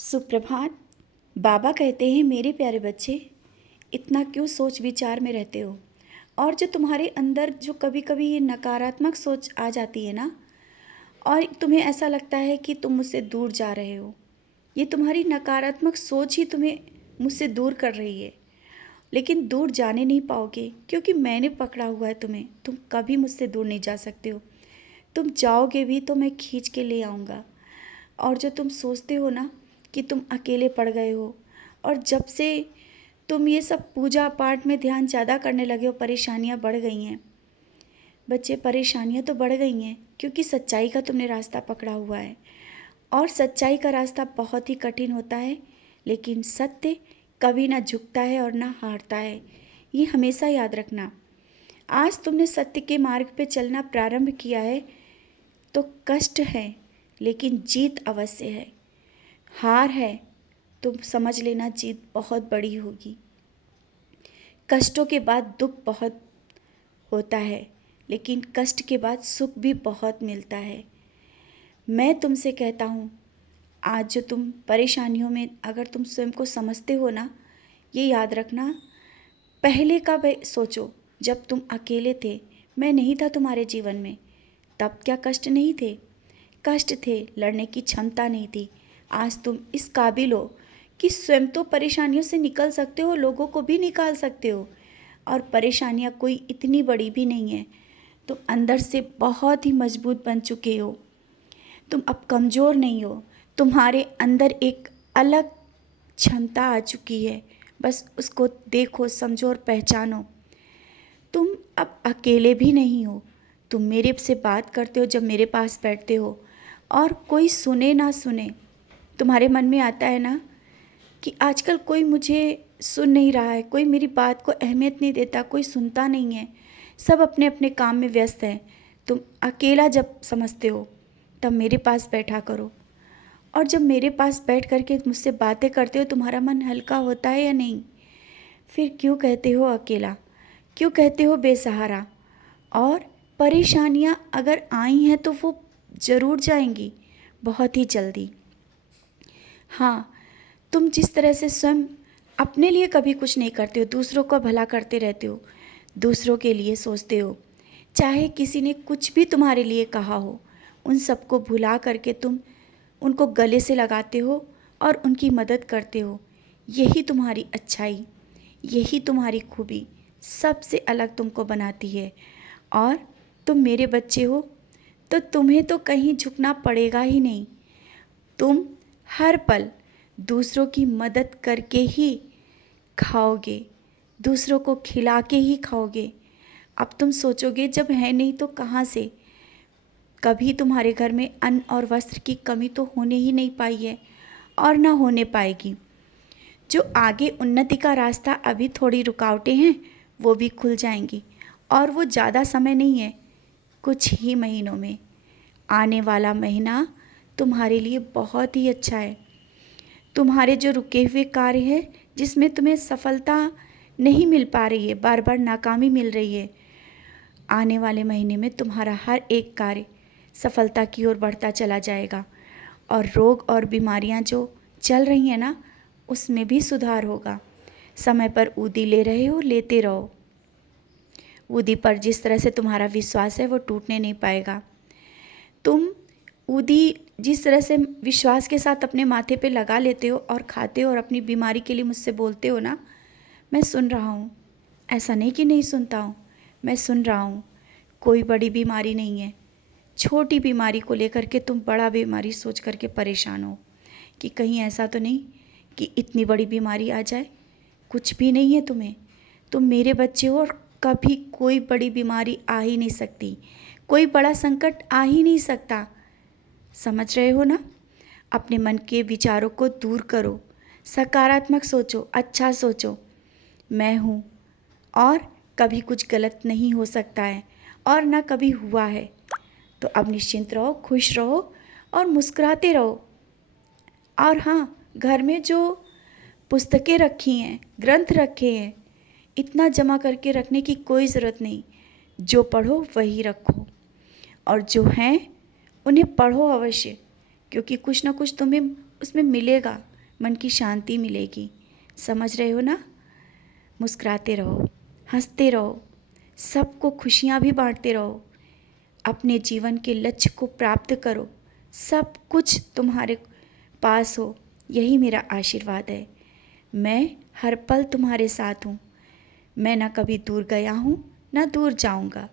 सुप्रभात। बाबा कहते हैं, मेरे प्यारे बच्चे, इतना क्यों सोच विचार में रहते हो। और जो तुम्हारे अंदर जो कभी कभी ये नकारात्मक सोच आ जाती है ना, और तुम्हें ऐसा लगता है कि तुम मुझसे दूर जा रहे हो, ये तुम्हारी नकारात्मक सोच ही तुम्हें मुझसे दूर कर रही है। लेकिन दूर जाने नहीं पाओगे, क्योंकि मैंने पकड़ा हुआ है तुम्हें। तुम कभी मुझसे दूर नहीं जा सकते हो। तुम जाओगे भी तो मैं खींच के ले आऊँगा। और जो तुम सोचते हो ना कि तुम अकेले पड़ गए हो, और जब से तुम ये सब पूजा पाठ में ध्यान ज़्यादा करने लगे हो, परेशानियाँ बढ़ गई हैं। बच्चे, परेशानियाँ तो बढ़ गई हैं क्योंकि सच्चाई का तुमने रास्ता पकड़ा हुआ है। और सच्चाई का रास्ता बहुत ही कठिन होता है, लेकिन सत्य कभी ना झुकता है और ना हारता है। ये हमेशा याद रखना। आज तुमने सत्य के मार्ग पे चलना प्रारंभ किया है तो कष्ट है, लेकिन जीत अवश्य है। हार है तो समझ लेना जीत बहुत बड़ी होगी। कष्टों के बाद दुख बहुत होता है, लेकिन कष्ट के बाद सुख भी बहुत मिलता है। मैं तुमसे कहता हूँ, आज जो तुम परेशानियों में अगर तुम स्वयं को समझते हो ना, ये याद रखना। पहले का सोचो, जब तुम अकेले थे, मैं नहीं था तुम्हारे जीवन में, तब क्या कष्ट नहीं थे? कष्ट थे, लड़ने की क्षमता नहीं थी। आज तुम इस काबिल हो कि स्वयं तो परेशानियों से निकल सकते हो, लोगों को भी निकाल सकते हो। और परेशानियाँ कोई इतनी बड़ी भी नहीं है। तुम अंदर से बहुत ही मजबूत बन चुके हो। तुम अब कमज़ोर नहीं हो। तुम्हारे अंदर एक अलग क्षमता आ चुकी है। बस उसको देखो, समझो और पहचानो। तुम अब अकेले भी नहीं हो। तुम मेरे से बात करते हो जब मेरे पास बैठते हो, और कोई सुने ना सुने, तुम्हारे मन में आता है ना कि आजकल कोई मुझे सुन नहीं रहा है, कोई मेरी बात को अहमियत नहीं देता, कोई सुनता नहीं है, सब अपने अपने काम में व्यस्त हैं। तुम अकेला जब समझते हो, तब मेरे पास बैठा करो। और जब मेरे पास बैठ करके मुझसे बातें करते हो, तुम्हारा मन हल्का होता है या नहीं? फिर क्यों कहते हो अकेला, क्यों कहते हो बेसहारा? और परेशानियाँ अगर आई हैं तो वो ज़रूर जाएंगी, बहुत ही जल्दी। हाँ, तुम जिस तरह से स्वयं अपने लिए कभी कुछ नहीं करते हो, दूसरों का भला करते रहते हो, दूसरों के लिए सोचते हो, चाहे किसी ने कुछ भी तुम्हारे लिए कहा हो, उन सबको भुला करके तुम उनको गले से लगाते हो और उनकी मदद करते हो। यही तुम्हारी अच्छाई, यही तुम्हारी खूबी सबसे अलग तुमको बनाती है। और तुम मेरे बच्चे हो, तो तुम्हें तो कहीं झुकना पड़ेगा ही नहीं। तुम हर पल दूसरों की मदद करके ही खाओगे, दूसरों को खिला के ही खाओगे। अब तुम सोचोगे, जब है नहीं तो कहाँ से? कभी तुम्हारे घर में अन्न और वस्त्र की कमी तो होने ही नहीं पाई है, और ना होने पाएगी। जो आगे उन्नति का रास्ता अभी थोड़ी रुकावटें हैं, वो भी खुल जाएंगी। और वो ज़्यादा समय नहीं है, कुछ ही महीनों में। आने वाला महीना तुम्हारे लिए बहुत ही अच्छा है। तुम्हारे जो रुके हुए कार्य है, जिसमें तुम्हें सफलता नहीं मिल पा रही है, बार बार नाकामी मिल रही है, आने वाले महीने में तुम्हारा हर एक कार्य सफलता की ओर बढ़ता चला जाएगा। और रोग और बीमारियां जो चल रही हैं ना, उसमें भी सुधार होगा। समय पर ऊदी ले रहे हो, लेते रहो। ऊदी पर जिस तरह से तुम्हारा विश्वास है, वो टूटने नहीं पाएगा। तुम ऊदी जिस तरह से विश्वास के साथ अपने माथे पे लगा लेते हो और खाते हो और अपनी बीमारी के लिए मुझसे बोलते हो ना, मैं सुन रहा हूँ। ऐसा नहीं कि नहीं सुनता हूँ, मैं सुन रहा हूँ। कोई बड़ी बीमारी नहीं है। छोटी बीमारी को लेकर के तुम बड़ा बीमारी सोच करके परेशान हो कि कहीं ऐसा तो नहीं कि इतनी बड़ी बीमारी आ जाए। कुछ भी नहीं है तुम्हें। तुम मेरे बच्चे हो, और कभी कोई बड़ी बीमारी आ ही नहीं सकती, कोई बड़ा संकट आ ही नहीं सकता। समझ रहे हो ना? अपने मन के विचारों को दूर करो, सकारात्मक सोचो, अच्छा सोचो। मैं हूँ, और कभी कुछ गलत नहीं हो सकता है, और ना कभी हुआ है। तो अब निश्चिंत रहो, खुश रहो और मुस्कुराते रहो। और हाँ, घर में जो पुस्तकें रखी हैं, ग्रंथ रखे हैं, इतना जमा करके रखने की कोई ज़रूरत नहीं। जो पढ़ो वही रखो, और जो हैं उन्हें पढ़ो अवश्य, क्योंकि कुछ ना कुछ तुम्हें उसमें मिलेगा। मन की शांति मिलेगी। समझ रहे हो ना? मुस्कुराते रहो, हंसते रहो, सबको खुशियाँ भी बांटते रहो, अपने जीवन के लक्ष्य को प्राप्त करो, सब कुछ तुम्हारे पास हो, यही मेरा आशीर्वाद है। मैं हर पल तुम्हारे साथ हूँ। मैं ना कभी दूर गया हूँ ना दूर जाऊँगा।